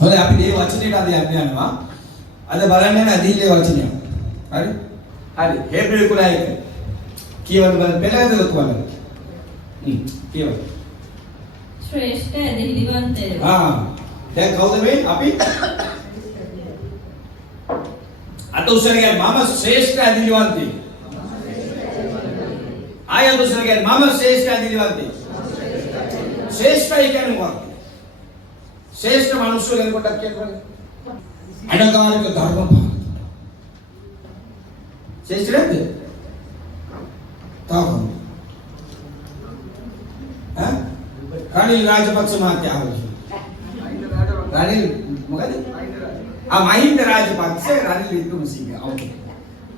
හොඳයි අපි මේ වචනේට අද යනවා. අද බලන්න යන අදීලේ වචනය. හරි? හරි. හේබ්‍රිය 11 කියවන බලන්න පෙළගදලත් බලන්න. කියවන. ශ්‍රේෂ්ඨ ඇදහිලිවන්තය. දැන් කවුද මේ අපි? අත උසරගෙන මම ශ්‍රේෂ්ඨ ඇදහිලිවන්තය. ආය අත උසරගෙන මම ශ්‍රේෂ්ඨ ඇදහිලිවන්තය. ශ්‍රේෂ්ඨයි කියන්නේ මොකක්ද? ශ්‍රේෂ්ඨ මනුෂ්‍ය ගැන කොටක් කියන්න. අනගාරික ධර්ම පාල. ශ්‍රේෂ්ඨ නැද්ද? තාම. රනිල් රාජපක්ෂ මහත්තයා ආවද? රනිල් මොකද? මහින්ද රාජපක්ෂ රනිල් වික්‍රමසිංහ. ඕකේ.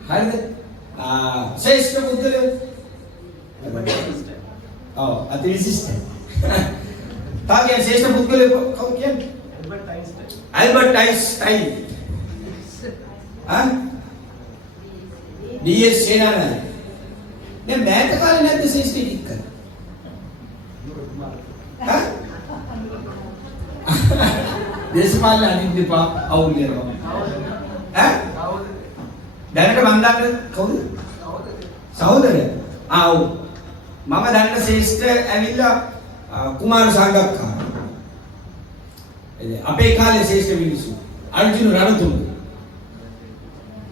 හරිද? ශ්‍රේෂ්ඨ පුද්ගලයෝ. අතිවිශිෂ්ට. තාගේ ශ්‍රේෂ්ඨ පුද්ගලයෝ කවුද කියන්නේ? Albert Einstein. DS සේනානායක. දැන් මෑත කාලේ නැද්ද ශ්‍රේෂ්ඨ කික් කරා? දේශපාලන අනිත් දෙපා අවුල් වෙනවා. දැනට මම දන්නේ කවුද? සහෝදරයා. ඔව්. මම දන්න ශ්‍රේෂ්ඨ ඇවිල්ලා කුමාර සංගක්කාර. අපේ කාලේ ශ්‍රේෂ්ඨ මිනිස්සු අර්ජුන රණතුංග.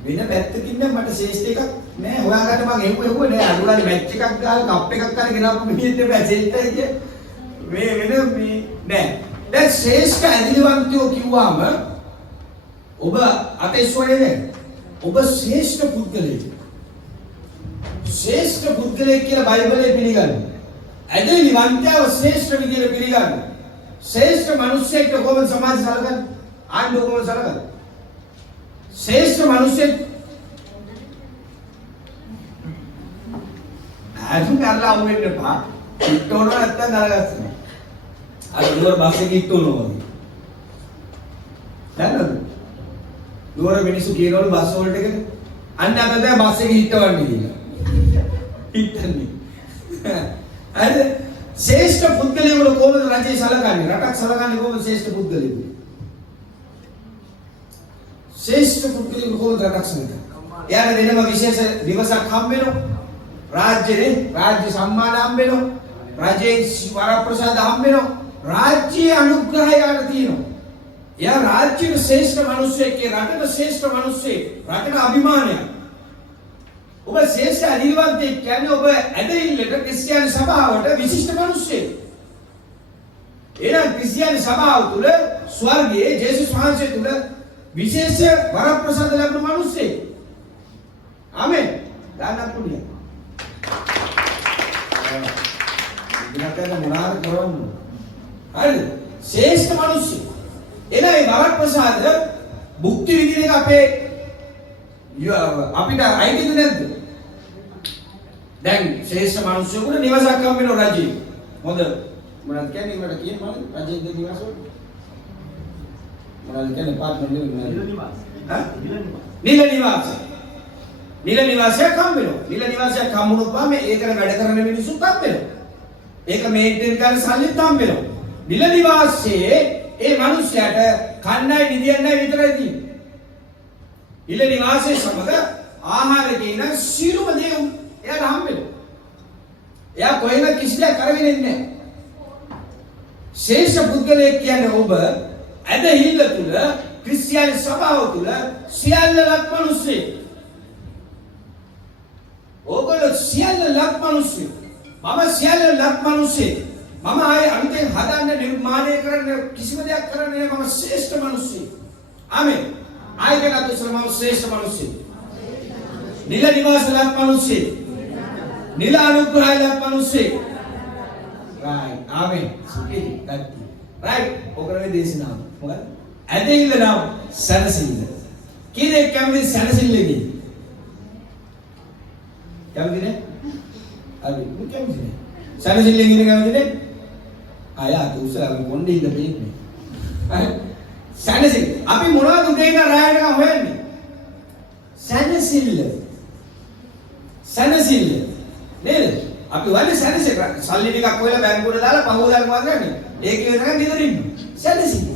වෙන පැත්තකින් නම් මට ශ්‍රේෂ්ඨ එකක් නෑ හොයාගන්න මම එහුව නෑ අනුරාගේ මැච් එකක් ගාලා කප් එකක් අරගෙන ගෙනාපු මිනිහෙක් නෙමෙයි ශ්‍රේෂ්ඨයි කිය මේ වෙන මේ නෑ. දැන් ශ්‍රේෂ්ඨ ඇදිලිවන්තයෝ කිව්වම ඔබ අතේස්වරේ නෑ. ඔබ ශ්‍රේෂ්ඨ පුද්ගලයෙක්. ශ්‍රේෂ්ඨ පුද්ගලයෙක් කියලා බයිබලයේ පිළිගන්නේ. ඇදිලිවන්තයව ශ්‍රේෂ්ඨ විදියට පිළිගන්නේ. ශ්‍රේෂ්ඨ මිනිසෙක්ට කොහොමද සමාජ සලකන්නේ? ආණ්ඩුව කොහොමද සලකන්නේ? ශ්‍රේෂ්ඨ මිනිසෙක් ආජු කරලා වෙන්න එපා. ඉක්තෝන නැත්තම් දාගන්න. අර දුවර බස් එකේ ඉක්තෝනවා. දැන්නද? දුවර මිනිස්සු කියනවලු බස් වලට එකද? අන්න අද දැන් බස් එකේ හිටවන්නේ කියලා. හිටන්නේ. හරිද? ශ්‍රේෂ්ඨ පුද්ගලයෙකුට කොහොමද රජය සලකන්නේ? රටක් සලකන්නේ කොහොමද ශ්‍රේෂ්ඨ පුද්ගලයෙකුට? ශ්‍රේෂ්ඨ පුද්ගලයෙකුට කොහොමද රටක් සලකන්නේ? එයාට වෙනම විශේෂ දිවසක් හම්බ වෙනවා. රාජ්‍යයේ රාජ්‍ය සම්මාන හම්බ වෙනවා. රජයේ වරප්‍රසාද හම්බ වෙනවා. රාජ්‍යයේ අනුග්‍රහය යාට තියෙනවා. එයා රාජ්‍යයේ ශ්‍රේෂ්ඨ මිනිස්සෙක්, රටේ ශ්‍රේෂ්ඨ මිනිස්සෙක්, රටේ අභිමානයක්. ඔබ ශ්‍රේෂ්ඨ අධිවන්තයෙක් කියන්නේ ඔබ ඇදහිල්ලට ක්‍රිස්තියානි සභාවට විශිෂ්ට මිනිස්සෙක්. එහෙනම් ක්‍රිස්තියානි සභාව තුළ ස්වර්ගයේ ජේසුස් වහන්සේ තුළ විශේෂ වරප්‍රසාද ලැබුණු මිනිස්සෙක්. ආමෙන්. දානක් පුණ්‍ය. ඉන්නකල මොනාර කරවන්න. හරිද? ශ්‍රේෂ්ඨ මිනිස්සු. එනයි වරප්‍රසාද භුක්ති විඳින එක අපේ අපිට අයිතිද නැද්ද? දැන් ශ්‍රේෂ්ඨ මිනිස්සුන්ට නිවසක් හම්බ වෙනවා රජයේ. හොඳ මොනවද කියන්නේ මට කියන්න බලන්න රජයේ නිවස වල. මොනවද කියන්නේ පාර්ට්මන්ට් නිල නිවාස. නිල නිවාස. නිල නිවාසයක් හම්බ වෙනවා. නිල නිවාසයක් හම්බුනොත් මේ ඒකට වැඩ කරන මිනිස්සුත් හම්බ වෙනවා. ඒක මේන්ටේන් කරන සල්ලිත් හම්බ වෙනවා. නිල නිවාසයේ ඒ මිනිස්යාට කන්නයි නිදියන්නයි විතරයි තියෙන්නේ. නිල නිවාසයේ සමග ආහාර කියන සියලුම දේ එයාට හම්බ වෙනවා. එයා කොහෙන්ද කිසි දෙයක් කරගෙන ඉන්නේ නැහැ. ශේෂ පුද්ගලයෙක් කියන්නේ ඔබ ඇදහිල්ල තුල ක්‍රිස්තියානි සභාව තුල සියල්ලක් මිනිස්සෙක්. ඔබ සියල්ලක් මිනිස්සෙක්. මම සියල්ලක් මිනිස්සෙක්. මම ආයේ අලුතෙන් හදන්න නිර්මාණය කරන්න කිසිම දෙයක් කරන්නේ නැහැ. මම ශ්‍රේෂ්ඨ මිනිස්සෙක්. ආමෙන්. ආයතන තුසම ශ්‍රේෂ්ඨ මිනිස්සෙක්. නිල නිවාසලක් මිනිස්සෙක්. නිල අනුග්‍රහලක් මිනිස්සෙක්. right ආමෙන්. සුඛී ගත්තා. right ඔකරේ දේශනාව. මොකද? ඇදහිල්ල නම් සැනසෙල්ල. කීයේ කැමති සැනසෙල්ලේදී? කැමති නේ? අපි කැමති නේ? සැනසෙල්ලෙන් ඉන්න කැමති නේ? ආයා තුසාර කොණ්ඩේ ඉඳ බේන්නේ. හරි? සැනසෙල්ල. අපි මොනවද උදේ ඉඳන් රාත්‍රියට හොයන්නේ? සැනසෙල්ල. සැනසෙල්ල. නේද? අපි වන්නේ සැනසෙල්ල. සල්ලි ටිකක් හොයලා බැංකුවට දාලා පහුවදාල් මාර්ගන්නේ. ඒකේ වෙනකන් ගෙදර ඉන්න. සැනසෙල්ල.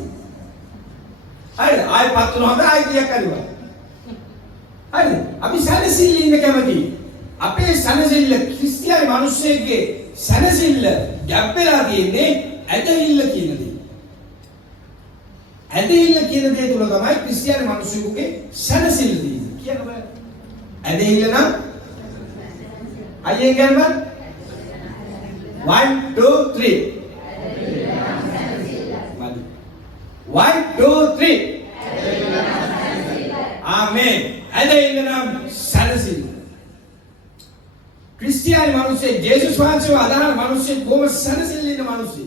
හරිද? ආයෙ පත් වුණාම ආයෙ කීයක් කරුවා. හරිද? අපි සැනසෙල්ල ඉන්න කැමති. අපේ සැනසෙල්ල ක්‍රිස්තියානි මිනිස්සෙගේ සැනසෙල්ල ගැප් වෙලා තියෙන්නේ ඇදහිල්ල කියන දේ. ඇදහිල්ල කියන දේ තුල තමයි ක්‍රිස්තියානි මිනිස්සුගේ සැනසෙල්ල තියෙන්නේ. කියන්න බෑ. ඇදහිල්ල නම් අයියෙන් ගන්න 1 2 3 1 2 3 ආමේන්. ඇදහිල්ල නම් සැනසෙල්ල. ක්‍රිස්තියානි මිනිස්සු ජේසුස් වහන්සේව අදහන මිනිස්සු බොහොම සැනසෙල්ල ඉන්න මිනිස්සු.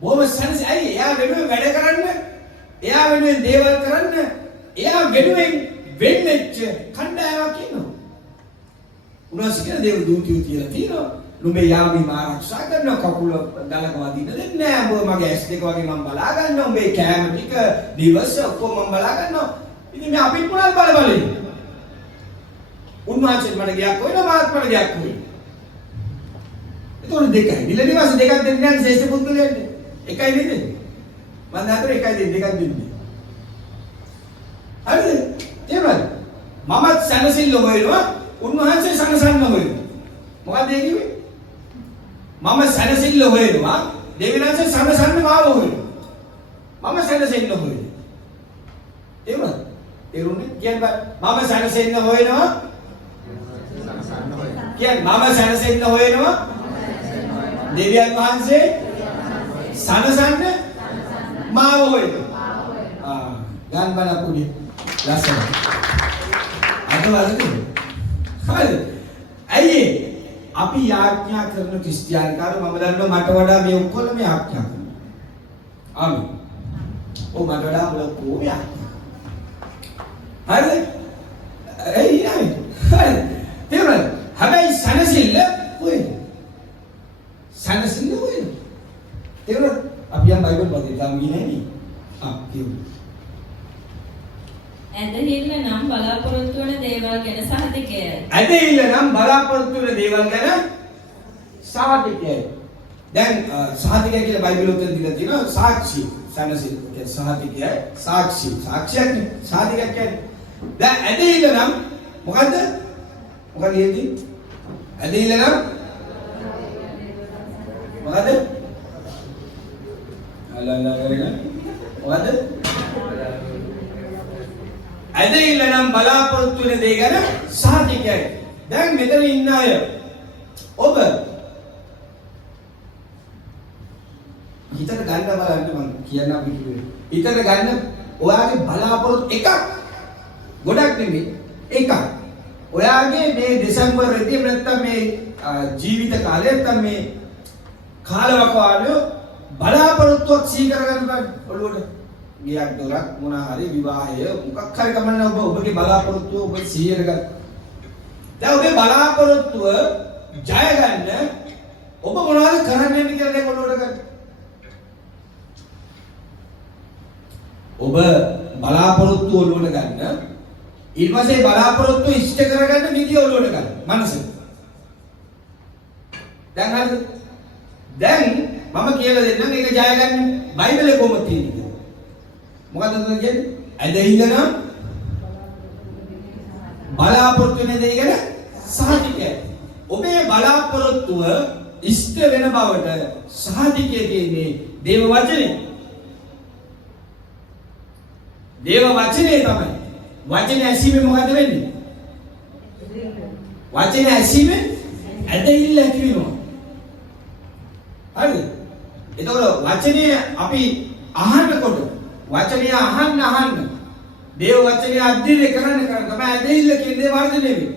බොහොම සැනසෙල්ල. ඇයි? එයා වෙනුවෙන් වැඩ කරන්න, එයා වෙනුවෙන් දේවල් කරන්න, එයා වෙනුවෙන් වෙන්නච්ච කණ්ඩායමක් ඉන්නවා. උන්වහන්සේ කියන දේව දූතියෝ කියලා තියෙනවා. නුඹේ යාමී මා ආරක්ෂා කරනවා, කකුල ගලක වදින්න දෙන්නේ නැහැ. උඹ මගේ ඇස් දෙක වගේ මම බලා ගන්නවා. උඹේ කෑම ටික දිවස ඔක්කොම මම බලා ගන්නවා. ඉතින් මේ අපිත් මොනවද බල බල ඉන්නේ? උන්වහන්සේ මට ගියක් කොයිනවා මාත් මට ගියක් කොයිනවා. ඒතකොට දෙකයි. නිලනිවාස දෙකක් දෙන්නේ නැහැ ශ්‍රේෂ්ඨ පුද්ගලයන්ට. එකයි දෙන්නේ. මම අතර එකයි දෙන්නේ දෙකක් දෙන්නේ. හරිද? තේරුණාද? මමත් සැනසෙල්ල හොයනවා, උන්වහන්සේ සැනසන්න හොයනවා. මොකක්ද ඒ කිව්වේ? මම සැනසෙල්ල හොයනවා, දෙවියන්සේ සැනසන්න මාව හොයනවා. මම සැනසෙන්න හොයනවා. තේරුණාද? තේරුණේ? කියන්නේ මම සැනසෙන්න හොයනවා. කියන්නේ මම සැනසෙන්න හොයනවා. දෙවියන් වහන්සේ සනසන්න මාව හොයනවා. ගන්න බල පුඩි ලස්සන. අදවලද? හරිද? ඇයි අපි යාඥා කරන ක්‍රිස්තියානිකාරෝ මම දන්නවා මට වඩා මේ ඔක්කොම මේ යාඥා කරනවා. ආමේන්. ඔව් මට වඩා මොල කොහොමද? හරිද? ඇයි නෑ? හරිද? තේරුණාද? හැබැයි සනසිල්ල හොයන. සනසිල්ල හොයන. තේරුණාද? අපි යම් බයිබල් පොතේ ගම්මි නෑනේ. කියමු. ඇදහිල්ල නම් බලාපොරොත්තු වන දේවල් ගැන සහතිකය. ඇදහිල්ල නම් බලාපොරොත්තු වන දේවල් ගැන සහතිකය. දැන් සහතිකය කියලා බයිබල් උත්තර දීලා තියෙනවා සාක්ෂි. සනසිල්ල කියන්නේ සහතිකය සාක්ෂි. සාක්ෂියක් නේ. සහතිකයක් කියන්නේ. දැන් ඇදහිල්ල නම් මොකද්ද? මොකද කියන්නේ? ඇදහිල්ල නම් මොකද්ද? මොකද්ද? ඇදහිල්ල නම් බලාපොරොත්තු වෙන දේ ගැන සහතිකයයි. දැන් මෙතන ඉන්න අය ඔබ හිතට ගන්න බලන්න මම කියන්න අපි කිව්වේ. හිතට ගන්න ඔයාගේ බලාපොරොත්තු එකක් ගොඩක් නෙමෙයි එකක්. ඔයාගේ මේ දෙසැම්බර් රෙදි නැත්තම් මේ ජීවිත කාලය නැත්තම් මේ කාලවකවානුව බලාපොරොත්තුවක් සීකර ගන්න බෑ ඔළුවට. ගියක් දොරක් මොනවා හරි විවාහය මොකක් හරි ගමන්න ඔබගේ බලාපොරොත්තුව ඔබ 100ට ගන්න. දැන් ඔබේ බලාපොරොත්තුව ජය ගන්න ඔබ මොනවද කරන්නේ කියලා දැන් ඔළුවට ගන්න. ඔබ බලාපොරොත්තුව ඔළුවට ගන්න ඊට පස්සේ බලාපොරොත්තු ඉෂ්ට කරගන්න විදිය ඔළුවට ගන්න මනස. දැන් හරිද? දැන් මම කියලා දෙන්නම් මේක ජය ගන්න බයිබලේ කොහොමද තියෙන්නේ? මොකද්ද කියන්නේ? ඇදහිල්ල නම් බලාපොරොත්තු වෙන දේ ගැන සහතිකයි. ඔබේ බලාපොරොත්තුව ඉෂ්ට වෙන බවට සහතිකය තියෙන්නේ දේව වචනේ. දේව වචනේ තමයි. වචනේ ඇසීමෙන් මොකද වෙන්නේ? වචනේ ඇසීමෙන් ඇදහිල්ල ඇති වෙනවා. හරිද? එතකොට වචනේ අපි අහනකොට වචනය අහන්න දේව වචනය අධ්‍යයනය කරන්න තමයි ඇදහිල්ල කියන්නේ වර්ධනය වෙන්නේ.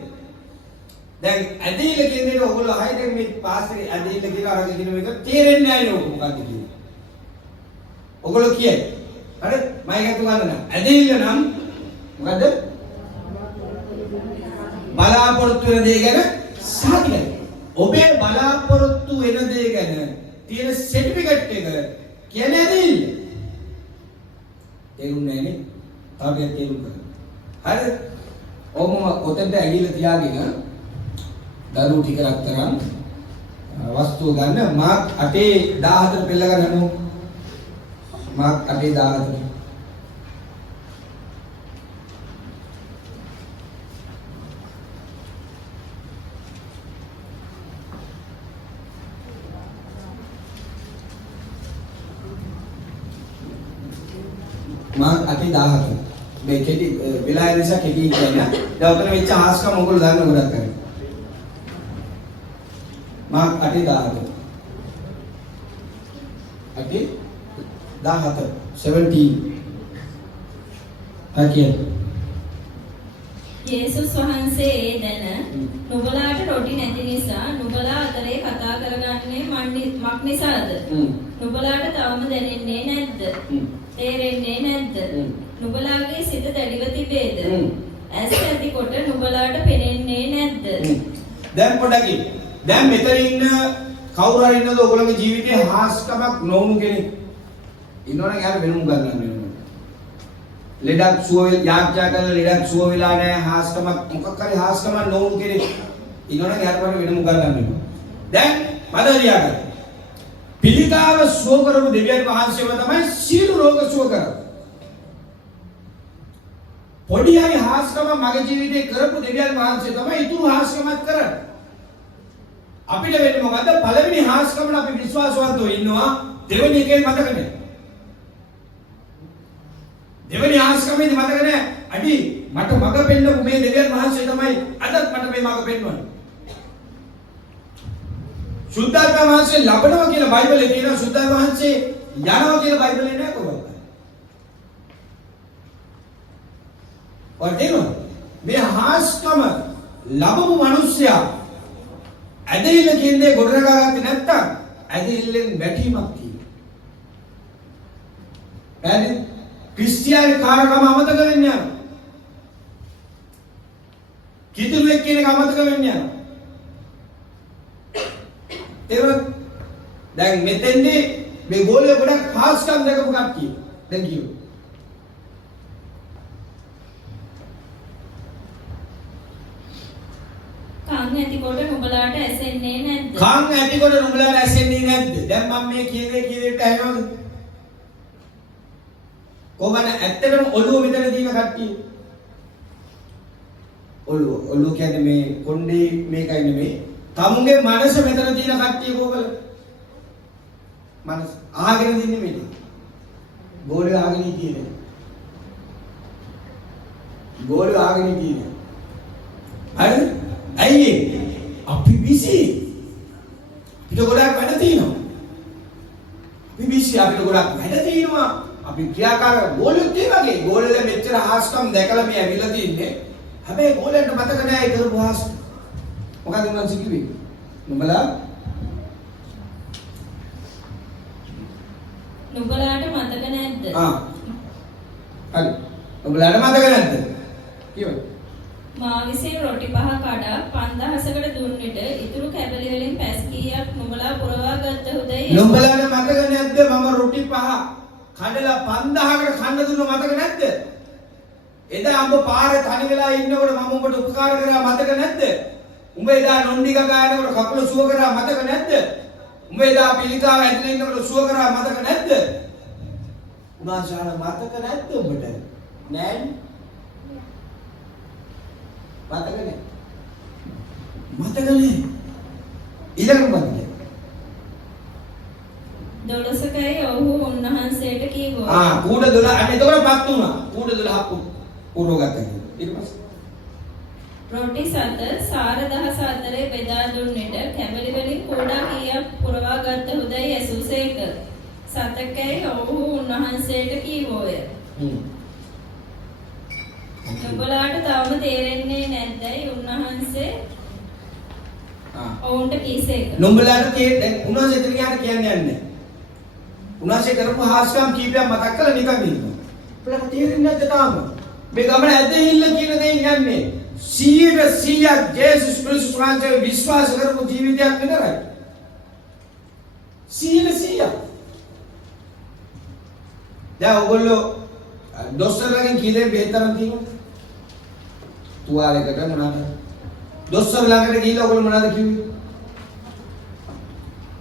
දැන් ඇදහිල්ල කියන්නේ ඔයගොල්ලෝ අහයිද මේ පාස්ටර් ඇදහිල්ල කියලා අරගෙන කියන එක තේරෙන්නේ නැහැ නේද මොකක්ද කියන්නේ. ඔයගොල්ලෝ කියයි. හරි? මම ඒක තුගන්න ඇදහිල්ල නම් මොකද්ද? බලාපොරොත්තු වෙන දේ ගැන සාධකයි. ඔබේ බලාපොරොත්තු වෙන දේ ගැන තියෙන සර්ටිෆිකට් එක කියන්නේ ඇදහිල්ල. තේරුන්නේ නැහැ නේ? තාපිය තේරුම් ගන්න. හරිද? ඔහොම ඔතෙන්ට ඇගිල්ල තියාගෙන දරුවෝ ටික රත්තරන් වස්තුව ගන්න මාක් 8 14 පෙළ ගන්නමු. මාක් 8:14. මාක් 8:14. මේ කෙටි වෙලාව නිසා කෙටි කියන්නේ. දැන් උතන වෙච්ච ආස්කම මොකද දන්න ගොඩක් අය. මාක් 8:14. 8:17 17. හකිය. යේසුස් වහන්සේ ඒ දැන නුඹලාට රොටි නැති නිසා නුඹලා අතරේ කතා කරගන්නේ මක් නිසාද? නුඹලාට තවම දැනෙන්නේ නැද්ද? තේරෙන්නේ නැද්ද? නුඹලාගේ සිත දැඩිව තිබේද? ඇස් ඇතිකොට නුඹලාට පෙනෙන්නේ නැද්ද? දැන් පොඩ්ඩක් දැන් මෙතන ඉන්න කවුරු හරි ඉන්නද ඔයගොල්ලෝගේ ජීවිතේ හාස්කමක් නොවුණු කෙනෙක් ඉන්නවනම් යාර වෙනම ගන්නන්න වෙනවා. ලෙඩක් සුව යාඥා කරලා ලෙඩක් සුව වෙලා නැහැ හාස්කමක් මොකක් හරි හාස්කමක් නොවුණු කෙනෙක් ඉන්නවනම් යාර වෙනම ගන්නන්න වෙනවා. දැන් පදලියා ගන්න. පිළිකාව සුව කරපු දෙවියන් වහන්සේව තමයි සියලු රෝග සුව කරන්නේ. පොඩි හරි හාස්කම මගේ ජීවිතේ කරපු දෙවියන් වහන්සේ තමයි ඊතුරු හාස්කමක් කරන්නේ. අපිට වෙන්නේ මොකද්ද? පළවෙනි හාස්කමන අපි විශ්වාසවන්තව ඉන්නවා. දෙවෙනි එකේ මතක නැහැ. දෙවෙනි හාස්කමේදී මතක නැහැ. අඩි මට මග පෙන්නපු මේ දෙවියන් වහන්සේ තමයි අදත් මට මේ මග පෙන්වන්නේ. සුද්ධාත්ම වහන්සේ ලබනවා කියලා බයිබලේ තියෙනවා. සුද්ධාත්ම වහන්සේ යනවා කියලා බයිබලේ නැහැ කොහොමද? වර්ධිනෝ මේ හාස්කම ලැබපු මිනිස්සයා ඇදහිල්ල කියන්නේ ගොඩනගා ගත්තේ නැත්තම් ඇදහිල්ලෙන් වැටීමක් තියෙනවා. يعني ක්‍රිස්තියානි කාර්යකම අමතක වෙන්නේ යනවා. කිතුරුෙක් කියන එක අමතක වෙන්නේ යනවා. ඒක දැන් මෙතෙන්දී මේ ගෝලිය ගොඩක් හාස්කම් දැකපු කට්ටිය. දැන් කියමු. කන් ඇතිකොට නුඹලාට ඇසෙන්නේ නැද්ද? කන් ඇතිකොට නුඹලාට ඇසෙන්නේ නැද්ද? දැන් මම මේ කියන දෙයට ඇහෙනවද? කොහොමද ඇත්තටම ඔළුව මෙතන තියෙන කට්ටිය? ඔළුව කියන්නේ මේ කොණ්ඩේ මේකයි නෙමෙයි. තමුන්ගේ මනස මෙතන තියෙන කට්ටිය කොහොමද? මනස ආගෙන ඉන්නේ මේක. ගෝලෙ ආගෙන ඉන්නේ. ගෝලෙ ආගෙන ඉන්නේ. හරිද? ඇයි අපි බිසි අපිට ගොඩක් වැඩ තියෙනවා. අපි බිසි අපිට ගොඩක් වැඩ තියෙනවා. අපි ක්‍රියාකාර ගෝලියොත් ඒ වගේ ගෝලෙල මෙච්චර හාස්කම් දැකලා මේ ඇවිල්ලා තින්නේ. හැබැයි ගෝලෙන්ට මතක නෑ ඒ කරපු හාස්කම්. මොකද මම කිව්වේ? නුඹලාට මතක නැද්ද? හරි. නුඹලාට මතක නැද්ද? කියවල. මා විසින් රොටි 5 කඩා 5000කට දුන් විට ඉතුරු කැබලි වලින් පැස් කීයක් නුඹලා පුරවා ගත්තහුදයි? නුඹලාට මතක නැද්ද මම රොටි 5 කඩලා 5000කට කන්න දුන්න මතක නැද්ද? එදා උඹ පාරේ තනි වෙලා ඉන්නකොට මම උඹට උපකාර කරා මතක නැද්ද? උඹ එදා නොන්ඩි ගගානකොට කකුල සුව කරා මතක නැද්ද? උඹ එදා පිළිකාව ඇතුලේ ඉන්නකොට සුව කරා මතක නැද්ද? උනාසාර මතක නැද්ද උඹට? නෑනේ. මතක නැහැ. මතක නැහැ. ඊළඟ මතකයි. දොළොසකයි ඔහු උන්වහන්සේට කිව්වා. කූඩ 12 අන්න එතකොටපත් වුණා. කූඩ 12ක් පුරවගත්තා කියලා. ඊට පස්සේ රොටි 7 සාර දහස අතරේ බෙදා දුන්නේට කැබලි වලින් කෝඩා කීයක් පුරවා ගත්තහුදයි ඇසුසේක. සතකයි ඔහු උන්වහන්සේට කිව්වෝය. නුඹලාට තවම තේරෙන්නේ නැද්දයි උන්වහන්සේ ඔවුන්ට කීසේක. නුඹලාට දැන් උන්වහන්සේ එතන කියන්නේ නැහැ. උන්වහන්සේ කරපු හාස්කම් කීපයක් මතක් කරලා නිකන් ඉන්නවා. අපලට තේරෙන්නේ නැද්ද තාම? මේ ගමන ඇදහිල්ල කියන දේ යන්නේ 100% ජේසුස් ක්‍රිස්තුස් වහන්සේ විශ්වාස කරපු ජීවිතයක් විතරයි. 100%. දැන් ඔයගොල්ලෝ දොස්තරගෙන් කීයෙන් බෙහෙතරක් තියෙනවද? තුවාලයකට මොනවාද? දොස්තර ළඟට ගිහිල්ලා ඔයගොල්ලෝ මොනවද කිව්වේ?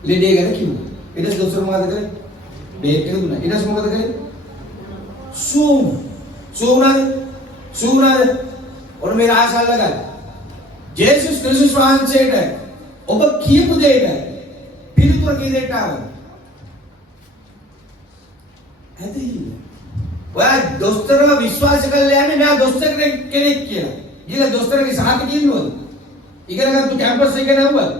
ලෙඩේ ගැන කිව්වා. ඊට පස්සේ දොස්තර මොකද කරේ? බේත් එක දුන්නා. ඊට පස්සේ මොකද කරේ? සූනාද ඔන්න මේ ආසල්ල ගන්න. ජේසුස් ක්‍රිස්තුස් වහන්සේට ඔබ කියපු දෙයට පිළිතුර කී දෙයට ආවා. ඇදී ඔයා දොස්තරව විශ්වාස කරලා යන්නේ මෙයා දොස්තර කෙනෙක් කියලා. ඊළ දොස්තරගේ සහතික ඉන්නවද? ඉගෙනගත්තු කැම්පස් එකේ නෑවද?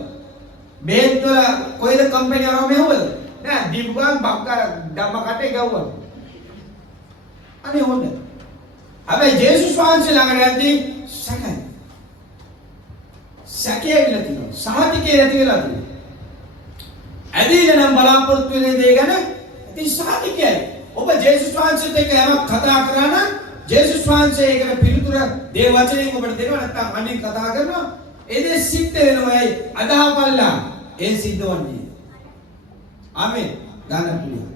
බේත් වල කොයිද කම්පැනි ආවම හෙව්වද? නෑ දීපුගම් බක්කර ධම්ම කටේ ගව්වා. අනේ හොඳ. හැබැයි ජේසුස් වහන්සේ ළඟට යද්දී සැකයි. සැකේ විලා තියෙනවා. සහතිකේ නැති වෙලා තියෙනවා. ඇදීලා නම් බලාපොරොත්තු වෙන දේ ගැන ඉතින් සහතිකයි. ඔබ ජේසුස් වහන්සේත් එක්ක යමක් කතා කරා නම් ජේසුස් වහන්සේ ඒකට පිළිතුර දේ වචනයෙන් ඔබට දෙනවා නැත්නම් අනිත් කතා කරනවා. ඒ දේ සිද්ධ වෙනවායි අදහපල්ලා. ඒ සිද්ධ වන්නේ. ආමෙන්. ගන්න පුළුවන්.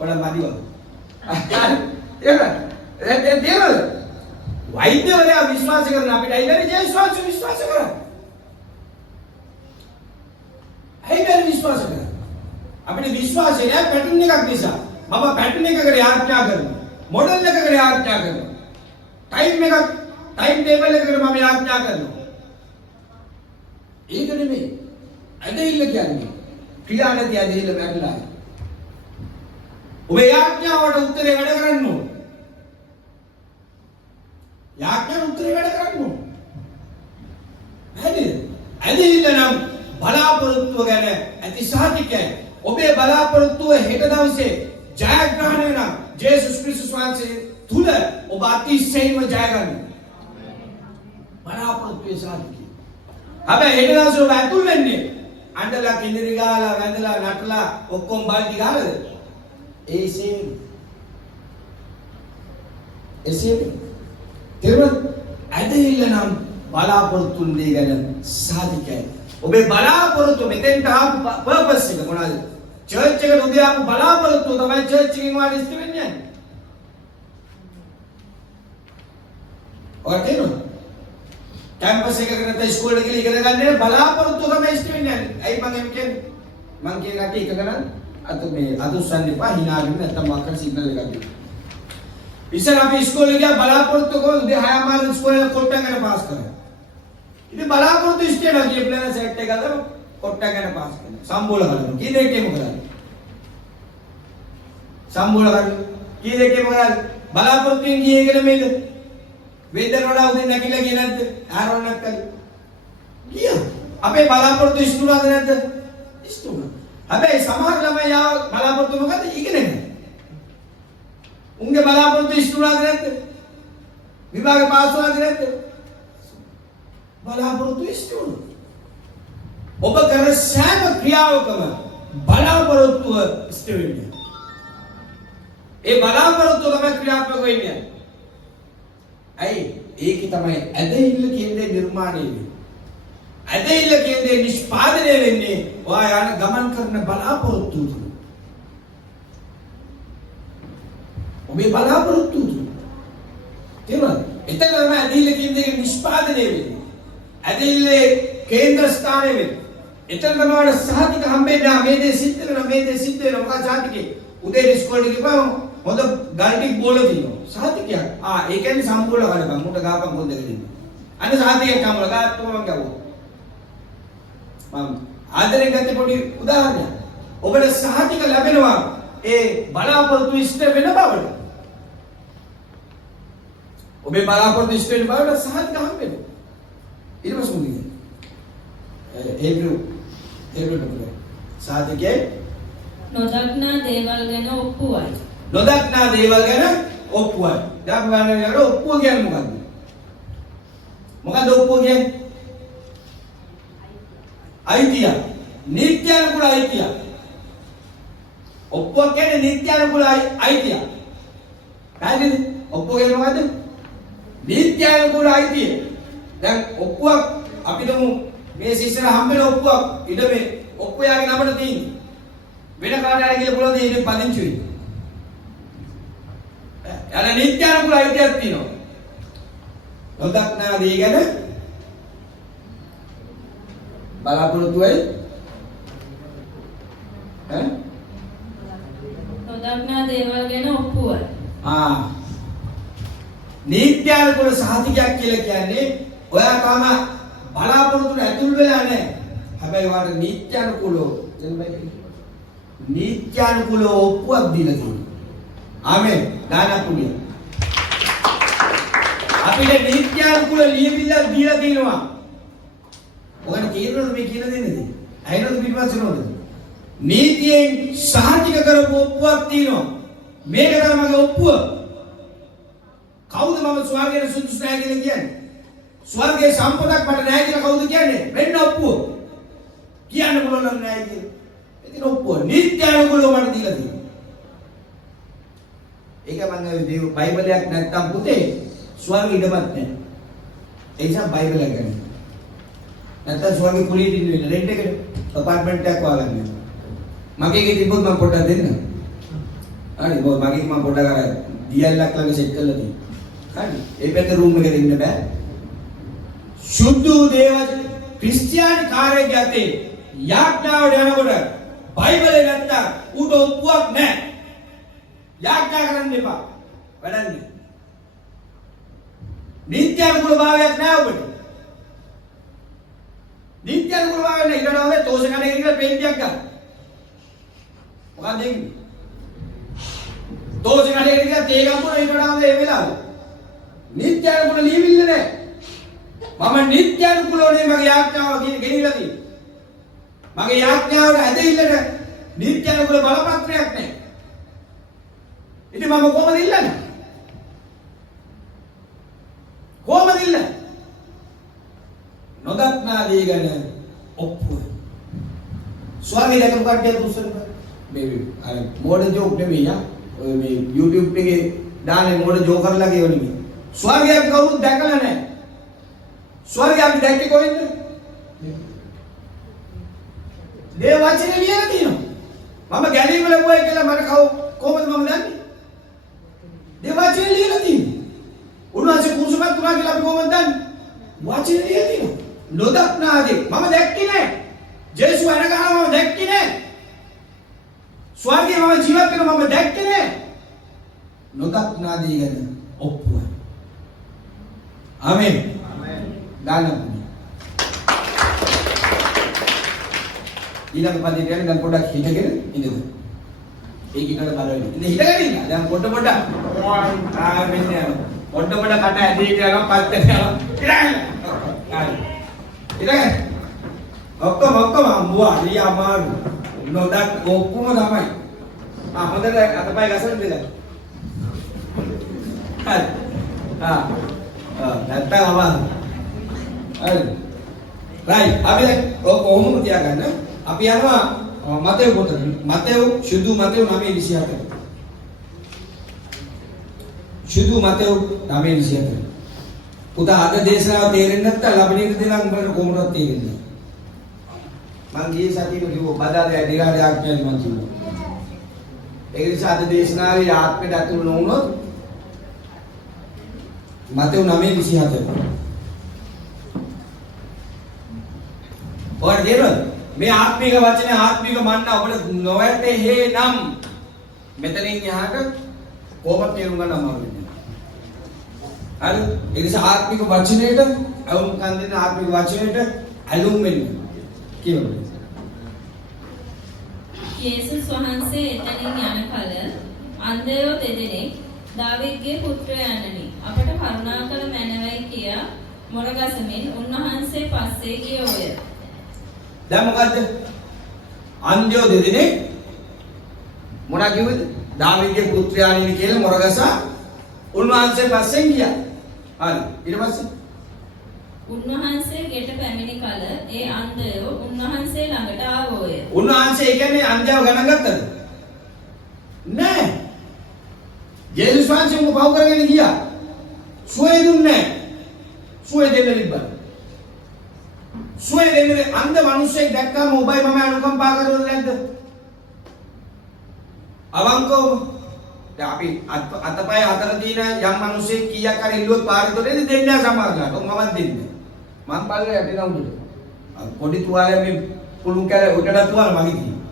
ඔන්න මදිව. ඒක දේවල් වෛද්‍යවරයා විශ්වාස කරන අපිට ඇයිද ජේසුස් වහන්සේ විශ්වාස කරන්නේ? ඇයිද විශ්වාස කරන්නේ? අපිට විශ්වාසය නෑ පැටර්න් එකක් නිසා. මම පැටර්න් එකකට යාඥා කරනවා. මොඩල් එකකට යාඥා කරනවා. ටයිම් ටේබල් එකකට මම යාඥා කරනවා. ඒක නෙමෙයි. ඇදහිල්ල කියන්නේ ක්‍රියා නැති ඇදහිල්ල වැටලා. ඔබේ යාඥාවට උත්තරේ වැඩ කරන්න ඕන. යාඥාවට උත්තරේ වැඩ කරන්න ඕන. හරිද? ඇදහිල්ල නම් බලාපොරොත්තුව ගැන ඇති සහතිකයි. ඔබේ බලාපොරොත්තුව හෙට දවසේ ජයග්‍රහණය නම් ජේසුස් ක්‍රිස්තුස් වහන්සේ තුල ඔබ අතිශයින්ම ජය ගන්න. බලාපොරොත්තුවේ සහතිකයි. හැබැයි හෙට දවසේ ඔබ ඇතුල් වෙන්නේ අඬලා කිඳිරි ගාලා වැඳලා නටලා ඔක්කොම බල්ටි ගාලාද? එසේ තේරුම් ඇදහිල්ල නම් බලාපොරොත්තු දෙය ගැන සාධිකයි. ඔබේ බලාපොරොත්තු මෙතෙන්ට ආපු පර්පස් එක මොනවාද? චර්ච් එකට උදේ ආපු බලාපොරොත්තු තමයි චර්ච් එකෙන් වාඩි ඉස්ත වෙන්නේ. ඔය තේරුම් කැම්පස් එකකට නැත්නම් ඉස්කෝලේ ගිහලා ඉගෙන ගන්න බලාපොරොත්තු තමයි ඉස්ත වෙන්නේ. ඇයි මම කියන්නේ? මං කියන කටි එක ගණන් අත මේ අදුස්සන් දෙපා hinaගෙන නැත්නම් මාකර් සිග්නල් එකක් දෙන්න. ඉතින් අපි ඉස්කෝලේ ගියා බලාපොරොත්තු කොහොමද 6 මාර්ක් ඉස්කෝලේ කොට්ටම් ගැන පාස් කරා. ඉතින් බලාපොරොත්තු ඉස්ටේලා ගිය ප්ලෑන් සෙට් එක අද කොට්ටම් ගැන පාස් කරනවා. සම්බෝල කරනවා. කී දෙකේ මොකද? සම්බෝල කරනවා. කී දෙකේ මොකද? බලාපොරොත්තුෙන් ගියේ කියලා මේක. වේදන වල උදේ නැගිලා ගියේ නැද්ද? ආරවණක් කළා. ගියා. අපේ බලාපොරොත්තු ඉස්තුනාද නැද්ද? ඉස්තුනා. හැබැයි සමහර ළමයි ආව බලාපොරොත්තු මොකද? ඉගෙන ගන්න. උන්ගේ බලාපොරොත්තු ඉස්තුනාද නැද්ද? විභාගේ පාස් වුණාද නැද්ද? බලාපොරොත්තු ඉස්තුනා. ඔබ කරන සෑම ක්‍රියාවකම බලාපොරොත්තුව ඉස්ත වෙන්නේ. ඒ බලාපොරොත්තුව තමයි ක්‍රියාත්මක වෙන්නේ. ඇයි? ඒක තමයි ඇදහිල්ල කියන්නේ නිර්මාණය වෙන්නේ. ඇදහිල්ල කියන්නේ නිෂ්පාදනය වෙන්නේ ඔයා යන ගමන් කරන බලාපොරොත්තු තුන. ඔබේ බලාපොරොත්තු තුන. තේරුණාද? එතන තමයි ඇදහිල්ල කියන්නේ නිෂ්පාදනය වෙන්නේ. ඇදහිල්ලේ කේන්ද්‍ර ස්ථානය වෙන්නේ. එතන තමයි සහතික හම්බෙන්නේ. මේ දේ සිද්ධ වෙනවා, මේ දේ සිද්ධ වෙනවා. මොකක්ද සහතිකේ? උදේ ඉස්කෝලේ ගිහම හොඳ ගල්ටික් බෝල දිනවා. සහතිකයක්. ඒ කියන්නේ සම්බෝල ගන්න මුට ගාපන් පොත් දෙක දින්න. අන්න සහතිකයක් කමල ගාත්තුම මම ගවෝ. මම ආදරෙන් ගත්තේ පොඩි උදාහරණයක්. ඔබට සහතික ලැබෙනවා ඒ බලාපොරොත්තු ඉෂ්ට වෙන බවට. ඔබේ බලාපොරොත්තු ඉෂ්ට වෙන බවට සහතික හම්බෙනවා. ඊට පස්සේ මොකද? ඒබ්‍රු සහතිකේ නොදක්නා දේවල් ගැන ඔප්පුවයි. නොදක්නා දේවල් ගැන ඔප්පුවයි. දැන් බලන්න ඔප්පුව කියන්නේ මොකද්ද? මොකද්ද ඔප්පුව කියන්නේ? අයිතිය. නිත්‍යානුකූල අයිතිය. ඔප්පුව කියන්නේ නිත්‍යානුකූල අයිතිය. හරිද? ඔප්පුව කියන්නේ මොකද්ද? නිත්‍යානුකූල අයිතිය. දැන් ඔප්පුවක් අපිටම මේ සිස්සර හම්බෙන ඔප්පුවක් ඊට මේ ඔප්පුවයාගේ නමට තියෙන්නේ. වෙන කාට හරි කියලා බලන්න ඉන්නේ පදිංචි වෙයි. යන නිත්‍යානුකූල අයිතියක් තියෙනවා. නොදක්නා දේ ගැන බලාපොරොත්තු වෙයි ඈ නොදක්නා දේවල් ගැන ඔප්පුවයි. නීත්‍යානුකූල සහතිකයක් කියලා කියන්නේ ඔයා තාම බලාපොරොත්තු ඇතුල් වෙලා නැහැ. හැබැයි වාට නීත්‍යානුකූල ඔප්පුවක් දීලා තියෙනවා. ආමෙන්. දානකුලිය. අපිට නීත්‍යානුකූල ලියවිල්ලක් දීලා තියෙනවා. ඔයගොල්ලෝ කියනවද මේ කියලා දෙන්නේ? ඇයිනොත් පිටපස්සනවද? නීතියෙන් සහතික කරපු ඔප්පුවක් තියෙනවා. මේක තමයි මගේ ඔප්පුව. කවුද මම ස්වර්ගයේ සුදුසු නැහැ කියලා කියන්නේ? ස්වර්ගයේ සම්පතක් මට නැහැ කියලා කවුද කියන්නේ? වෙන්න ඔප්පුව. කියන්න පුළුවන් නම් නැහැ කියලා. ඉතින් ඔප්පුව නීත්‍යානුකූලව මට දීලා තියෙනවා. ඒක මම බයිබලයක් නැත්තම් පුතේ ස්වර්ග ඉඩමක් නැහැ. ඒ නිසා බයිබලයක් ගන්න. නැත්තම් ස්වර්ගේ කුලියට ඉන්න වෙන රෙන්ට් එකට අපාර්ට්මන්ට් එකක් වාගන්න. මගේ එකේ තිබ්බොත් මම පොඩ්ඩක් දෙන්න. හරි මගේ මම පොඩ්ඩක් අර DL-ක් ළඟ සෙට් කරලා තියෙනවා. හරි. ඒ පැත්තේ රූම් එකේ ඉන්න බෑ. සුදු දේවජ ක්‍රිස්තියානි කාර්යයක් යතේ යාඥාවට යනකොට බයිබලේ නැත්තම් උට ඔප්පුවක් නැහැ. යාඥා කරන්න එපා. වැඩන්නේ. නීත්‍යානුකූල භාවයක් නැහැ ඔබට. නීත්‍යානුකූල භාවයක් නැහැ. ඊට වඩා තෝෂ කඩේ කියලා පෙන්තියක් ගන්න. මොකක්ද දෙන්නේ? තෝෂ කඩේ කියලා තේ ගම්පුන ඊට වඩා හොඳ ඒ වෙලාව. නීත්‍යානුකූල ලියවිල්ල නැහැ. මම නීත්‍යානුකූලවනේ මගේ යාඥාව ගෙනිලා තියෙන්නේ. මගේ යාඥාවට ඇදහිල්ලට නීත්‍යානුකූල බලපත්‍රයක් නැහැ. ඉතින් මම කොහොමද ඉල්ලන්නේ? කොහොමද ඉල්ලන්නේ? නොදක්නා දේ ගැන ඔප්පුව. ස්වාමී දැකපු කට්ටිය උස්සන මේ අර මෝඩ ජෝක් නෙමෙයි යා. ඔය මේ YouTube එකේ දාන්නේ මෝඩ ජෝකර්ලා කියවනේ. ස්වර්ගයක් කවුරුත් දැකලා නැහැ. ස්වර්ගය අපි දැක්කේ කොහෙන්ද? දේව වචනේ ලියලා තියෙනවා. මම ගැලීම ලැබුවයි කියලා මට කොහොමද මම දන්නේ? දේව වචනේ ලියලා තියෙනවා. උන්වහන්සේ කුරුසපත් තුනා කියලා අපි කොහොමද දන්නේ? වචනේ ලියලා තියෙනවා. නොදක්නාදී මම දැක්කේ නැහැ. ජේසුස් අනගාම මම දැක්කේ නැහැ. ස්වර්ගයේ මම ජීවත් වෙන මම දැක්කේ නැහැ. නොදක්නාදී ගැන ඔප්පුව. ආමෙන්. දානපුණි. ඊළඟ පදේ කියන්නේ දැන් පොඩ්ඩක් හිතගෙන ඉඳමු. ඒක ඉන්නට බලන්න. ඉතින් හිතගෙන ඉන්න. දැන් පොඩ මෙන්න යනවා. පොඩ කට ඇදීගෙන යනවා පත්තේ යනවා. ඉතින් ඔක්කොම අම්බුවා අමාරු. නොදක් ඔක්කොම තමයි. හොඳට අතපය ගසන්න දෙන්න. හරි. නැත්තම් අමාරු. හරි. රයිට්. අපි දැන් කොහොමද තියාගන්න? අපි යනවා මතෙව් පොතට. සුදු මතෙව් 9:27. සුදු මතෙව් 9:27. පුතා අද දේශනාව තේරෙන්නේ නැත්නම් ලබණීක දෙනා උඹට කොහොමද තේරෙන්නේ? මං ගියේ සතියේ කිව්ව බදාදේ දිරාඩේ ආඥාවයි මං කිව්වා. ඒ නිසා අද දේශනාවේ ආත්මයට අතුරු නොවුනොත් මතෙව් 9:27. ඔයාලා තේරෙනවද? මේ ආත්මික වචනේ ආත්මික මන්න ඔබට නොවැටේ නම් මෙතනින් යහට කොහොමද තේරුම් ගන්න අමාරු වෙන්නේ. හරි? ඒ නිසා ආත්මික වචනේට අවුම් කන් දෙන ආත්මික වචනේට ඇලුම් වෙන්න කියනවා. යේසුස් වහන්සේ එතනින් යන කල අන්ධයෝ දෙදෙනෙක් දාවීද්ගේ පුත්‍රයන්ණනි අපට කරුණා කළ මැනවයි කියා මොරගසමින් උන්වහන්සේ පස්සේ ගියෝය. දැන් මොකද්ද? අන්ධයෝ දෙදෙනෙක් මොනා කිව්වද? දාවීද්ගේ පුත්‍රයන්ණනි කියලා මොරගසා උන්වහන්සේ පස්සෙන් ගියා. හරි. ඊට පස්සේ උන්වහන්සේ ගෙට පැමිණි කල ඒ අන්ධයෝ උන්වහන්සේ ළඟට ආවෝය. උන්වහන්සේ ඒ කියන්නේ අන්ධයව ගණන් ගත්තද? නෑ. ජේසුස් වහන්සේ උඹ පව කරගෙන ගියා. සුවේ දුන්නේ නෑ. සුවේ දෙන්න තිබ්බා. සුවේ දෙන්නේ අන්ධ මිනිස්සෙක් දැක්කම ඔබයි මම අනුකම්පා කරනවද නැද්ද? අවංකව දැන් අපි අතපය අතර තියෙන යම් මිනිස්සෙක් කීයක් හරි ඉල්ලුවොත් පාරිතෝරේ දෙන්නේ සමහරකට. මමත් දෙන්නේ. මං බලලා යටිනා උඩට. පොඩි තුවාලයක් මේ පුළුන් කැල උඩට තුවාල මගේ තියෙනවා.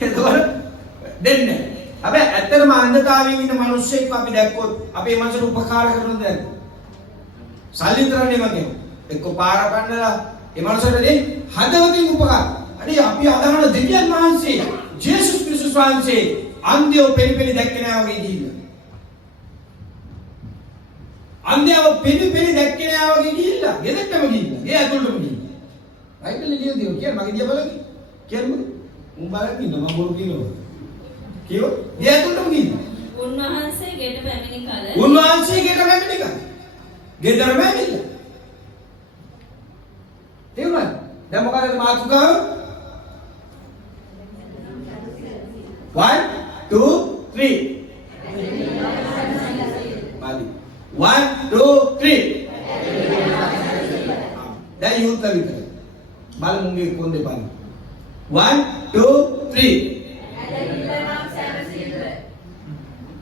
එතකොට දෙන්නේ. හැබැයි ඇත්තටම අන්ධතාවයෙන් ඉන්න මිනිස්සෙක් අපි දැක්කොත් අපේ මනසට උපකාර කරනද දැක්ක. සල්ලි තරන්නේ මගේ. එක්ක පාර කන්නලා ඒ මනසට දෙන්නේ හදවතින් උපකාර. අනේ අපි අදහන දෙවියන් වහන්සේ ජේසුස් ක්‍රිස්තුස් වහන්සේ අන්ධයෝ පෙරි දැක්කේ නෑ වගේ ගිහිල්ලා. අන්ධයව පෙරි දැක්කේ නෑ වගේ ගිහිල්ලා. ගෙදරටම ගිහිල්ලා. ගේ ඇතුළටම ගිහිල්ලා. බයිබලෙ ලියලා තියෙනවා මගේ දිහා බලන්න. කියන්නේ උන් බලන්න ඉන්න මම බොරු කියනවා. කියෝ ගේ ඇතුළටම ගිහිල්ලා. උන්වහන්සේ ගෙට පැමිණි කල ගෙදරම ඇවිල්ලා. තේරුණාද? දැන් මොකද මාතෘකාව? 1 2 3 Mali 1 2 3 දැන් යුත්ලා විතර බලමුගේ කොන්දේ බලන්න 1 2 3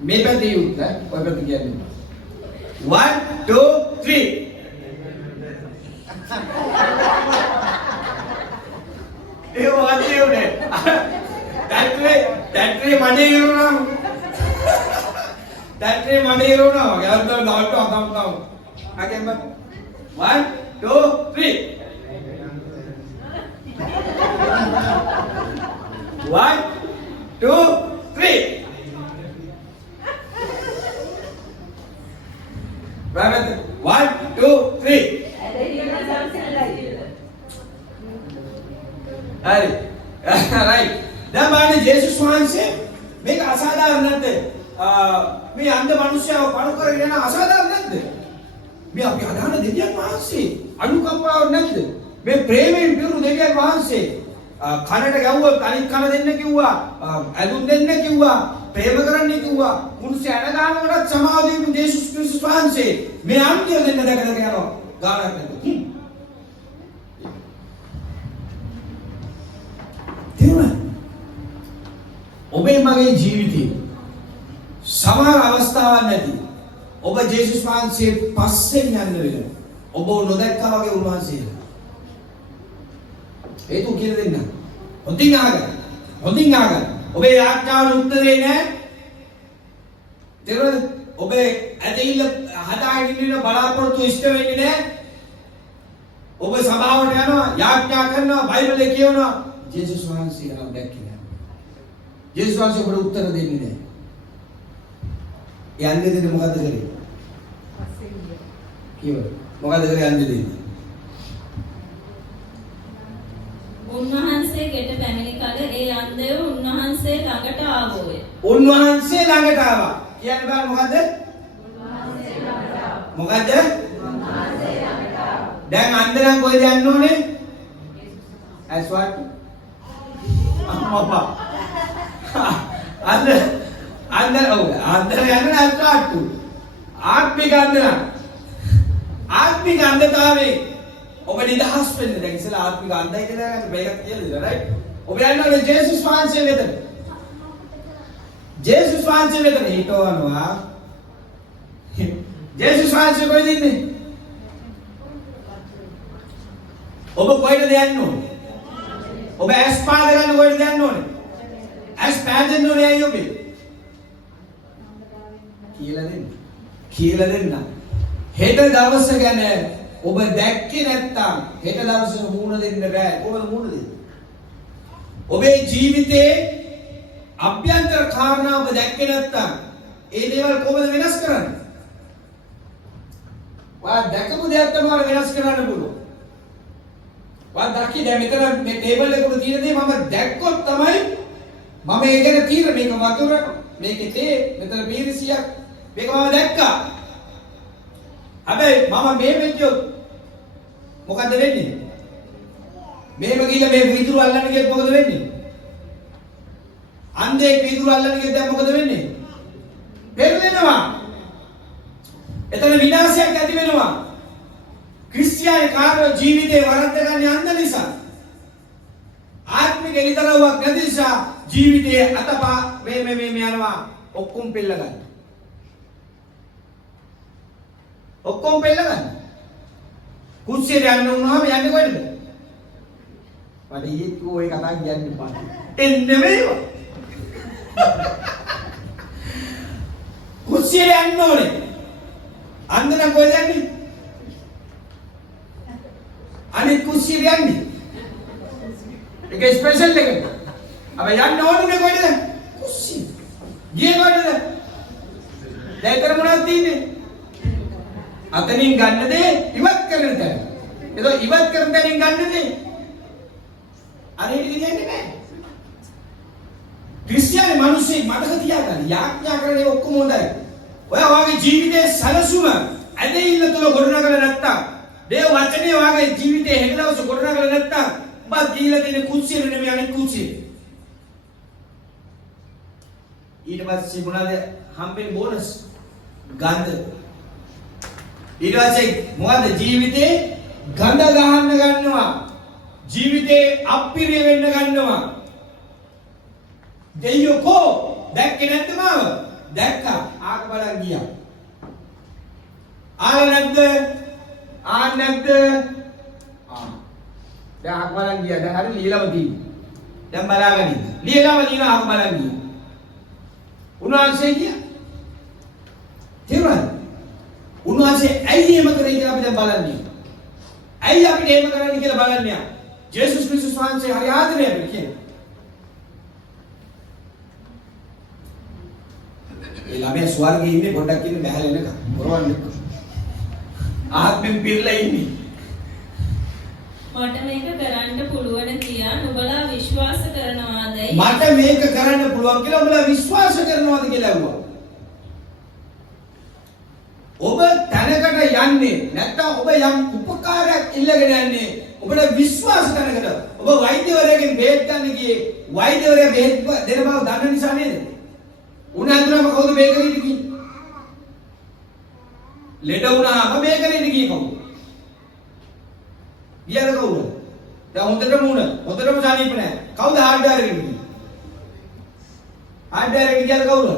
මේ පැත්තේ යුත්ලා ඔය පැත්තේ කියන්නේ 1 2 3 ඒ වාසිය උනේ දැක්කේ මඩේ ඉරුණා දැක්කේ මඩේ ඉරුණා වගේ අර දාට අතම් අගෙන් 1 2 3 1 2 3 right 1 2 3 හරි right දැන් බලන්න ජේසුස් වහන්සේ මේක අසාධාරණ නැද්ද? මේ අන්ධ මිනිස්සයව පණු කරගෙන යන අසාධාරණ නැද්ද? මේ අපි අදහන දෙවියන් වහන්සේ අනුකම්පාව නැද්ද? මේ ප්‍රේමයෙන් පිරුණු දෙවියන් වහන්සේ කනට ගැව්වොත් අනිත් කන දෙන්න කිව්වා, ඇඳුම් දෙන්න කිව්වා, ප්‍රේම කරන්න කිව්වා. මුන්සේ අණ ගන්නකොටත් සමාව දීපු ජේසුස් ක්‍රිස්තුස් වහන්සේ මේ අන්තිය දෙන්න දැක යනවා. ගානක් නැද්ද? ඔබේ මගේ ජීවිතේ සමහර අවස්ථාවක් නැති ඔබ ජේසුස් වහන්සේ පස්සෙන් යන්න වෙනවා. ඔබ නොදැක්කා වගේ උන්වහන්සේ. ඒක කියලා දෙන්න. හොඳින් ආගන්න. ඔබේ ආඥාවට උත්තරේ නැහැ. දෙවන ඔබේ ඇදහිල්ල හදාගෙන ඉන්න බලාපොරොත්තු ඉෂ්ට වෙන්නේ නැහැ. ඔබ සභාවට යනවා, යාඥා කරනවා, බයිබලේ කියවනවා. ජේසුස් වහන්සේ නම් දැක්කේ නැහැ. ජේසුස් වහන්සේ ඔබට උත්තර දෙන්නේ නැහැ. යන්නේ දෙන්නේ මොකද්ද කරේ? පස්සේ ගියා. කියව. මොකද්ද කරේ යන්නේ දෙන්නේ? උන්වහන්සේ ගෙට පැමිණි කල ඒ අන්ධයෝ උන්වහන්සේ ළඟට ආවෝය. උන්වහන්සේ ළඟට ආවා. කියන්නේ බලන්න මොකද්ද? උන්වහන්සේ ළඟට ආවා. මොකද්ද? උන්වහන්සේ ළඟට ආවා. දැන් අන්ධයන් කොහෙද යන්න ඕනේ? ඇස්වාට. අම්මා. අන්ධ යන්නේ ඇස්වාට. ආත්මික අන්ධතාවේ ඔබ නිදහස් වෙන්න. දැන් ඉතලා ආත්මික අන්ධයි කියලා ගන්න මේක කියලා දෙනවා රයිට්. ඔබ යන්නේ ජේසුස් වහන්සේ වෙතට. ජේසුස් වහන්සේ වෙතට හිටවනවා. ජේසුස් වහන්සේ කොහෙද ඉන්නේ? ඔබ කොහෙද යන්න ඕනේ? ඔබ ඇස් පාද ගන්න කොහෙද යන්න ඕනේ? ඇස් පාදෙන්න ඕනේ අයියෝ ඔබ. කියලා දෙන්න. හෙට දවස ගැන ඔබ දැක්කේ නැත්තම් හෙට දවසට මුණ දෙන්න බෑ. කොහොමද මුණ දෙන්නේ? ඔබේ ජීවිතේ අභ්‍යන්තර කාරණා ඔබ දැක්කේ නැත්තම් ඒ දේවල් කොහොමද වෙනස් කරන්නේ? වා දැකපු දෙයක් තමයි වෙනස් කරන්න පුළුවන්. වා දැකි දැන් මෙතන මේ ටේබල් එක උඩ තියෙන දේ මම දැක්කොත් තමයි මම ඒක ගැන තීරණ මේක වතුර මේකේ තේ මෙතන පීරිසියක් මේක මම දැක්කා. හැබැයි මම මේ වෙච්චොත් මොකද වෙන්නේ? මේව ගිහලා මේ විදුරු අල්ලන්න ගියොත් මොකද වෙන්නේ? අන්ධේ විදුරු අල්ලන්න ගියොත් දැන් මොකද වෙන්නේ? පෙරලෙනවා. එතන විනාශයක් ඇති වෙනවා. ක්‍රිස්තියානි කාර්ය ජීවිතේ වරද්ද ගන්න අන්ධ නිසා. ආත්මික එළිතරව්වක් නැති නිසා ජීවිතයේ අතපා මේ යනවා ඔක්කොම පෙළ ගන්න. කුස්සියට යන්න උනහම යන්නේ කොහෙද? මට ඊත් ඔය කතා කියන්න එපා. එන්නේ මේවා. කුස්සියට යන්න ඕනේ. අන්දන කොහෙද යන්නේ? අනිත් කුස්සියට යන්නේ. ඒක ස්පෙෂල් එකක්. අප යන්න ඕනේ කොහෙද? කුස්සිය. ගියේ කොහෙද? දැන් මොනවද තියෙන්නේ? අතනින් ගන්න දේ ඉවත් කරන තැන. ඒක ඉවත් කරන තැනින් ගන්න දේ. අරේට ගියන්නේ නැහැ. ක්‍රිස්තියානි මිනිස්සෙක් මතක තියාගන්න. යාඥා කරන්නේ ඔක්කොම හොඳයි. ඔය වාගේ ජීවිතයේ සැලසුම ඇදහිල්ල තුල ගොඩනගලා නැත්තම්, දේව වචනේ වාගේ ජීවිතේ හැදලවස ගොඩනගලා නැත්තම්, ඔබ දීලා තියෙන කුස්සිය නෙමෙයි අනිත් කුස්සිය. ඊට පස්සේ මොනවාද හම්බෙන්නේ බෝනස්? ගඳ. ඊට පස්සේ මොකද ජීවිතේ ගඳ ගහන්න ගන්නවා. ජීවිතේ අප්පිරිය වෙන්න ගන්නවා. දෙයියෝ කෝ දැක්කේ නැද්ද මාව? දැක්කා. ආක බලන් ගියා. ආල නැද්ද? නැද්ද? දැන් ආක බලන් ගියා. දැන් හරි ලියලම තියෙන්නේ. දැන් බලාගෙන ඉන්න. ලියලම ආක බලන් ගියා. උන්වහන්සේ ගියා. තේරුණාද? උන්වහන්සේ ඇයි එහෙම කරේ කියලා අපි දැන් බලන්නේ. ඇයි අපිට එහෙම කරන්නේ කියලා බලන්නේ. ජේසුස් ක්‍රිස්තුස් වහන්සේ හරි ආදරය අපිට කියනවා. ඒ ළමයා ස්වර්ගයේ ඉන්නේ පොඩ්ඩක් ඉන්න බැහැල එනකම්. පොරවන්නේ. ආත්මෙන් පිරලා ඉන්නේ. මට මේක කරන්න පුළුවන් කියා නුඹලා විශ්වාස කරනවාදයි. මට මේක කරන්න පුළුවන් කියලා ඔබලා විශ්වාස කරනවාද කියලා ඇහුවා. ඔබ තැනකට යන්නේ නැත්නම් ඔබ යම් උපකාරයක් ඉල්ලගෙන යන්නේ ඔබට විශ්වාස තැනකට. ඔබ වෛද්‍යවරයෙක්ගෙන් බෙහෙත් ගන්න ගියේ වෛද්‍යවරයා බෙහෙත් දෙන බව දන්න නිසා නේද? උනන්දුනම කවුද බේකරියට ගියේ? ලෙඩ වුණාම බේකරියට ගියේ කවුද? ගියද කවුද? දැන් හොඳටම සනීප නැහැ. කවුද හાર્ඩ්වෙයාර් එකේ ගියේ? හાર્ඩ්වෙයාර් එකේ ගියද කවුද?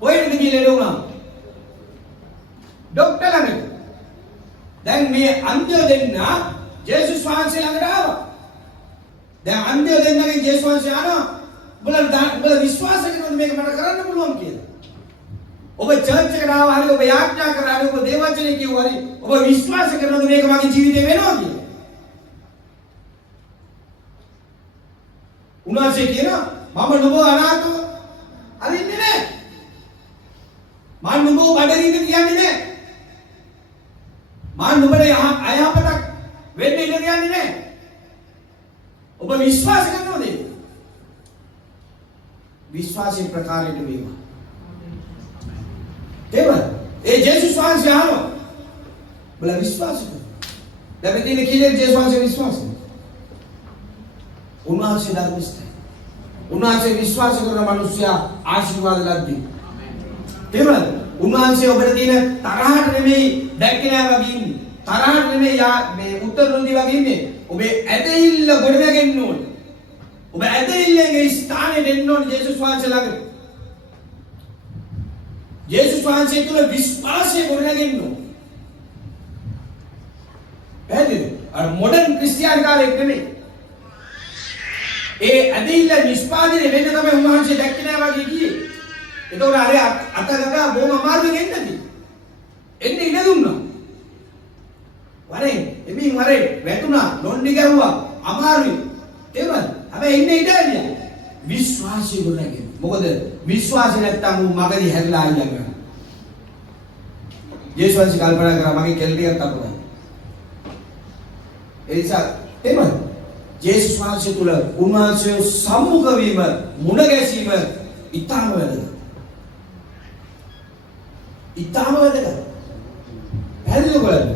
කොහෙද ගියේ ලෙඩ වුණා? ડોක්ටර් ළඟට. දැන් මේ අන්ධයෝ දෙන්න ජේසුස් වහන්සේ ළඟට ආවා. දැන් අන්ධයෝ දෙන්නගෙන් ජේසුස් වහන්සේ ආනවා. ඔබලා විශ්වාස කරනවද මේක මට කරන්න පුළුවන් කියලා? ඔබ චර්ච් එකට ආවා හරි ඔබ යාඥා කරා හරි ඔබ දේවචනේ කිව්වා හරි ඔබ විශ්වාස කරනවද මේක මගේ ජීවිතේ වෙනවා කියලා? උන්වහන්සේ කියනවා මම නුඹ අනාථව අරින්නේ නැහැ. මම නුඹ බඩගින්න කියන්නේ නැහැ. මම නුඹට අයහපතක් වෙන්න ඉඩ දෙන්නේ නැහැ. ඔබ විශ්වාස කරනවද? විශ්වාසයේ ප්‍රකාරයට වේවා. තේරුණාද? ඒ ජේසුස් වහන්සේ ආනෝ. බල විශ්වාස කර. දැන් මෙතන කීයේ ජේසුස් වහන්සේ විශ්වාස. උන්වහන්සේ ධර්මිෂ්ඨයි. උන්වහන්සේ විශ්වාස කරන මිනිස්සයා ආශිර්වාද ලද්දී. තේරුණාද? උන්වහන්සේ ඔබට තියෙන තරහට නෙමෙයි දැක්කේ නෑ වගේ ඉන්නේ. තරහට නෙමෙයි මේ උත්තර නොදී වගේ ඉන්නේ. ඔබේ ඇදහිල්ල ගොඩනගෙන්න ඕනේ. ඔබ ඇදහිල්ලේ ස්ථානෙට එන්න ඕනේ ජේසුස් වහන්සේ ළඟට. ජේසුස් වහන්සේ තුල විශ්වාසය ගොඩනගෙන්න ඕනේ. පැහැදිලිද? අර මොඩර්න් ක්‍රිස්තියානි කාලෙක නෙමෙයි. ඒ ඇදහිල්ල නිෂ්පාදනය වෙන්න තමයි උන්වහන්සේ දැක්කේ නෑ වගේ කියේ. ඒතකොට අර අතගගා බොහොම අමාරුවෙන් එන්නදී. එන්නේ ඉඩ දුන්නා. වරේ එමින් වරේ වැටුණා, නොන්ඩි ගැහුවා, අමාරුයි. තේරුණාද? හැබැයි ඉන්නේ ඉඩ ඇරියා. විශ්වාසය ගොඩනගෙන. මොකද විශ්වාසය නැත්තම් ඌ මගදී හැරිලා ආයියා කරා. ජේසුස් වහන්සේ කල්පනා කරා මගේ කෙල් ටිකක් අතුරයි. ඒ නිසා තේරුණාද? ජේසුස් වහන්සේ තුල උන්වහන්සේ සම්මුඛ වීම, මුණ ගැසීම ඉතාම වැදගත්. ඉතාම වැදගත්. පැහැදිලිව බලන්න.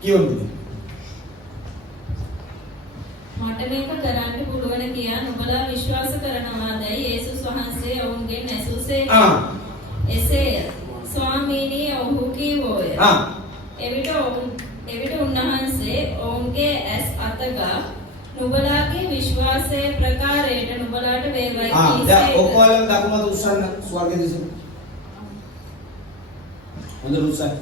කියවන්නේ. මට මේක කරන්න පුළුවන් කියා නුඹලා විශ්වාස කරනවාදයි යේසුස් වහන්සේ ඔවුන්ගෙන් ඇසුසේ. එසේය. ස්වාමීනි ඔහු කීවෝය. එවිට උන්වහන්සේ ඔවුන්ගේ ඇස් අතගා නුඹලාගේ විශ්වාසයේ ප්‍රකාරයට නුඹලාට වේවයි කීසේ. දැන් ඔක්කොලම දකුමත උස්සන්න ස්වර්ගයේ දිසට. හොඳට උස්සන්න.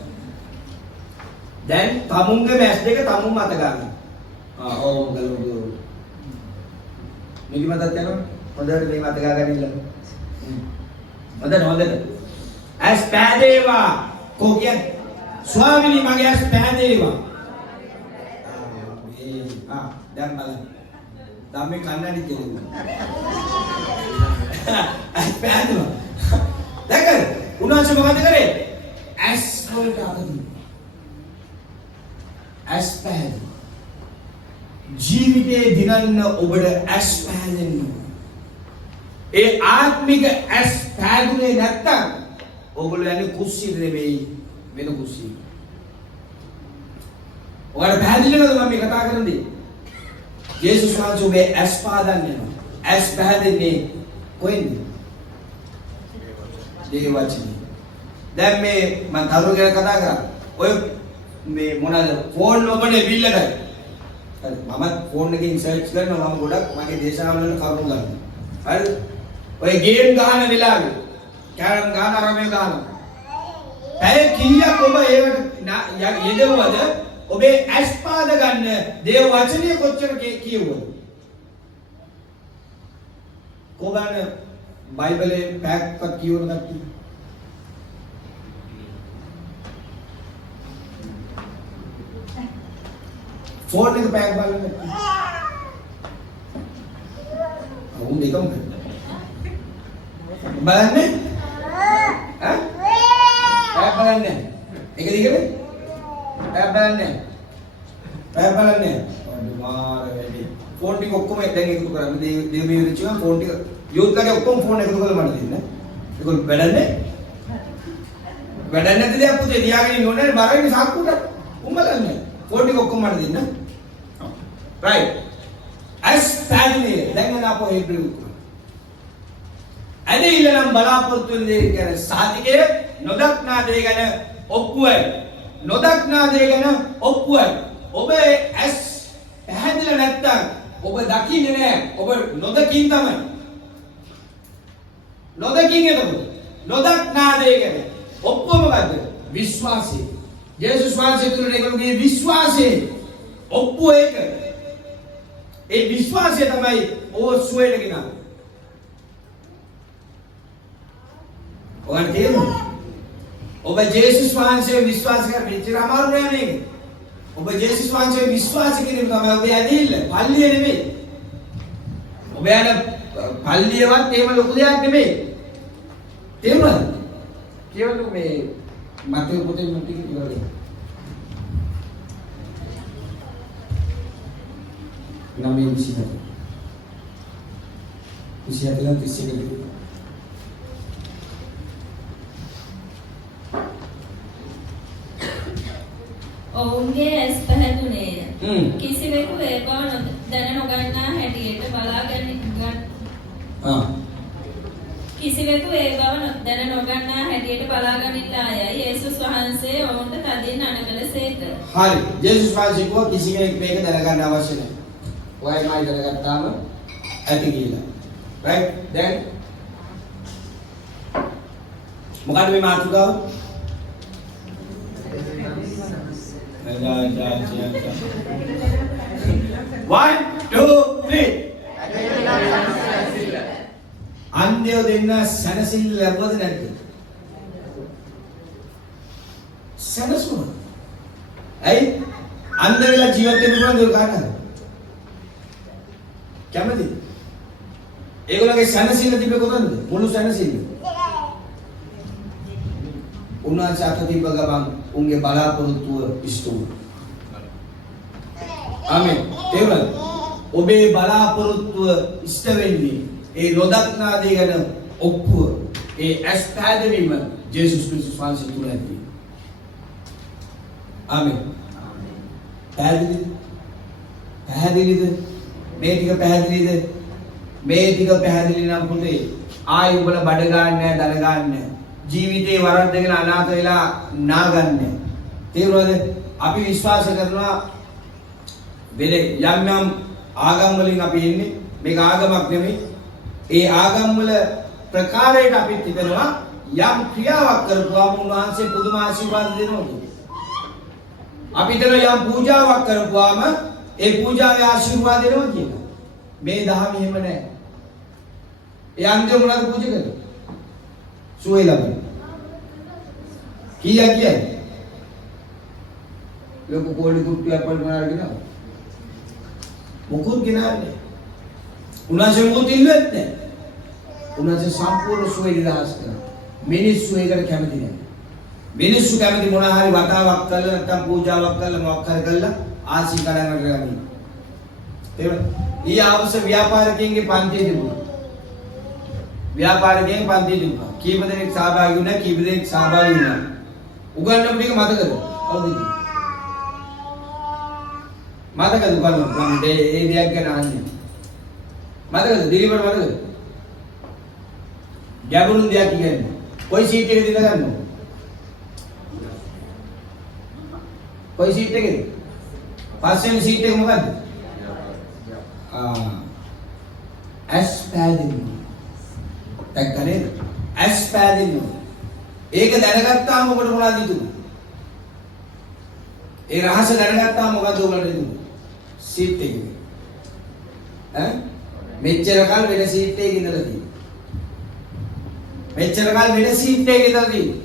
දැන් තමුන්ගේ මැස් දෙක තමුන් මත ගන්න. ඕම් ගලුදු නිදි මතත් යනවා හොඳට මේ මත ගා ගන්න ඉන්න හොඳට ඇස් පෑදේවා කොකියන් ස්වාමිනී මගේ ඇස් පෑදේවා දැන් බලන්න ධම්මේ කන්නඩි කියනවා ඇස් පෑදේවා දැකලා උනාච මොකද කරේ ඇස් වලට අතදී ඇස් පෑදේ ජීවිතේ දිනන්න ඔබට ඇස් පෑදෙන්න ඒ ආත්මික ඇස් පෑදුනේ නැත්තම් ඔයගොල්ලෝ යන්නේ කුස්සියට නෙවෙයි වෙන කුස්සියට. ඔයාලා පැහැදිලිද මම මේ කතා කරන්නේ? යේසුස් වහන්සේ ඔබේ ඇස් පාදන්නේ ඇස් පෑදෙන්නේ කොහෙන්ද? දේ වචනේ. දැන් මේ මම තරුණ ගැන කතා කරා. ඔය මේ මොනවාද ෆෝන් ඔබනේ බිල් එකයි. හරි මම ෆෝන් එකකින් සර්ච් කරනවා මම ගොඩක් මගේ දේශනාවල කරුණු ගන්නවා. හරි ඔය ගේම් ගහන වෙලාවේ කැරම් ගහන අරමේ ගහන පැය කීයක් ඔබ ඒවට යෙදවද ඔබේ ඇස් පාද ගන්න දේව වචනේ කොච්චර කියවුවද කොබන බයිබලේ පැක්පත් කියවන කට්ටිය ෆෝන් එක පැක් බලන්න උන් දෙකම බලන්නේ ඈ පැක් බලන්නේ එක දිගට පැක් බලන්නේ මාර වැඩි ෆෝන් ටික ඔක්කොම දැන් එකතු කරන්න දේව මේ විදිහට ෆෝන් ටික යූත් ලගේ ඔක්කොම ෆෝන් එකතු කරලා මට දෙන්න ඒගොල්ලෝ වැඩන්නේ නැති දෙයක් පුතේ තියාගෙන ඉන්න ඕනේ බරින් සාක්කුවට උඹලන්නේ ෆෝන් ටික ඔක්කොම මට දෙන්න right as family දැන් එන අපෝ හේබ්‍රු ඇදහිල්ල නම් බලාපොරොත්තු වෙන දේ ගැන සාතිකය නොදක්නා දේ ගැන ඔප්පුවයි නොදක්නා දේ ගැන ඔප්පුවයි ඔබ ඇස් පැහැදිලා නැත්තම් ඔබ දකින්නේ නැහැ ඔබ නොදකින් තමයි නොදකින් එතකොට නොදක්නා දේ ගැන ඔප්පුව මොකද්ද විශ්වාසය යේසුස් වහන්සේ තුළ ඒගොල්ලෝගේ විශ්වාසය ඔප්පුව ඒක ඒ විශ්වාසය තමයි ඕව සුවයට ගෙනන්නේ ඔයාලට තේරෙනවද? ඔබ ජේසුස් වහන්සේ විශ්වාස කරන විතර අමාරු නෑ මේක. ඔබ ජේසුස් වහන්සේ විශ්වාස කිරීම තමයි ඔබ ඇදහිල්ල. පල්ලිය නෙමෙයි. ඔබ යන පල්ලියවත් එහෙම ලොකු දෙයක් නෙමෙයි. තේරුණාද? කියවලු මේ මතේ පොතේ මුටි කියලා. නමේ විශ්ිත. විශ්ිතලා තිස්සේ ඔවුන්ගේ ඇස් පැහැදුනේය. කිසිවෙකු ඒ බව දැන නොගන්නා හැටියට බලාගනිල්ලායයි යේසුස් වහන්සේ ඔවුන්ට තදින් අණකලසේක. හරි. යේසුස් වහන්සේ කිව්වා කිසි කෙනෙක් මේක දැනගන්න අවශ්‍ය නැහැ. ඔයමයි දැනගත්තාම ඇති කියලා. right? දැන් මොකද මේ මාතෘකාව? 1, 2, 3 අන්‍යෝ දෙන්න සනසිල්ල ලැබුවද නැද්ද? සනසුන. ඇයි? අන්ධ වෙලා ජීවත් වෙන්න පුළුවන් දේ කාටද? කැමතිද? ඒගොල්ලෝගේ සනසිල්ල තිබ්බේ කොතනද? මුළු සනසිල්ල. උන්වහන්සේ අත තිබ්බ ගමන් උන්ගේ බලාපොරොත්තුව ඉෂ්ට වුණා. ආමෙන්. තේරුණාද? ඔබේ බලාපොරොත්තුව ඉෂ්ට වෙන්නේ ඒ නොදක්නා දේ ගැන ඔප්පුව ඒ ඇස් පැහැදීම ජේසුස් ක්‍රිස්තුස් වහන්සේ තුල ඇති. ආමෙන්. පැහැදිලිද? මේ ටික පැහැදිලිද? මේ ටික පැහැදිලි නම් පුතේ ආයි උඹලා බඩ ගන්න නැහැ, දල ගන්න නැහැ. ජීවිතේ වරද්දගෙන අනාථ වෙලා නාගන්නේ. තේරුණාද? අපි විශ්වාස කරනවා වෙන යම් ආගම් වලින් අපි ඉන්නේ. මේක ආගමක් නෙමෙයි. ඒ ආගම් වල ප්‍රකාරයට අපි තිබෙනවා යම් ක්‍රියාවක් කරපුවාම උන්වහන්සේ පුදුම ආශිර්වාද දෙනවා. අපි හිතන යම් පූජාවක් කරපුවාම ඒ පූජාවේ ආශිර්වාද දෙනවා කියලා. මේ දහම එහෙම නැහැ. ඒ අන්තිම මොනවද පූජා කරන්නේ? සුවය ලබන. කීයක් කියන්නේ? ලොකු කෝලි කුට්ටියක් වල මොනවාද කියනවා? මොකුත් ගෙනාන්නේ. උනාසේ මොකුත් ඉල්ලුවෙත් නැහැ. උනාසේ සම්පූර්ණ සුවය විලාස කරනවා. මිනිස්සු ඒකට කැමති නැහැ. මිනිස්සු කැමති මොනවා හරි වතාවක් කළා නැත්නම් පූජාවක් කළා මොකක් හරි කළා ආසි කරගෙන කරගන්න. එහෙම. ඊ ආවස ව්‍යාපාරිකයන්ගේ පන්තිය තිබුණා. ව්‍යාපාරිකයන්ගේ පන්තිය තිබුණා. කීප දෙනෙක් සහභාගී වුණා කීප දෙනෙක් සහභාගී වුණා. උගන්වපු ටික මතකද? කවුද? මතකද උගන්වපු මම ඒ දෙයක් ගැන අහන්නේ. මතකද? දිලිපර මතකද? ගැඹුරුන් දෙයක් කියන්නේ. කොයි සීට් එකේද ඉඳගන්නව? කොයි සීට් එකේද? පස්වෙනි සීට් එක මොකද්ද? ඇස්පෑදින්. දැක්කනේ? ඇස්පෑදින්. ඒක දැනගත්තාම ඔබට මොනවද හිතුනේ? ඒ රහස දැනගත්තාම මොකද ඔයගොල්ලෝ හිතුනේ? සීට් එකේ. මෙච්චර කල් වෙන සීට් එකේ ඉඳලා තියෙනවා. මෙච්චර කල් වෙන සීට් එකේ ඉඳලා තියෙනවා.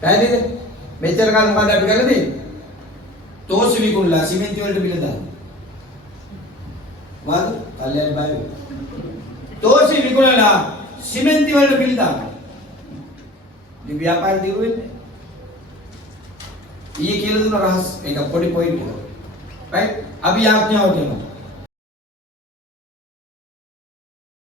පැහැදිලිද? මෙච්චර කල් මොකද අපි කරලා තියෙන්නේ? තෝසි විකුණලා සිමෙන්ති වලට බිල දානවා. වාද කල්යන් බයි. තෝසි විකුණලා සිමෙන්ති වලට බිල දානවා. මේ ව්‍යාපාර දිරු වෙන්නේ. ඊයේ කියලා දුන්න රහස් ඒක පොඩි පොයින්ට් එක. රයිට්? අපි ආඥාව කියනවා.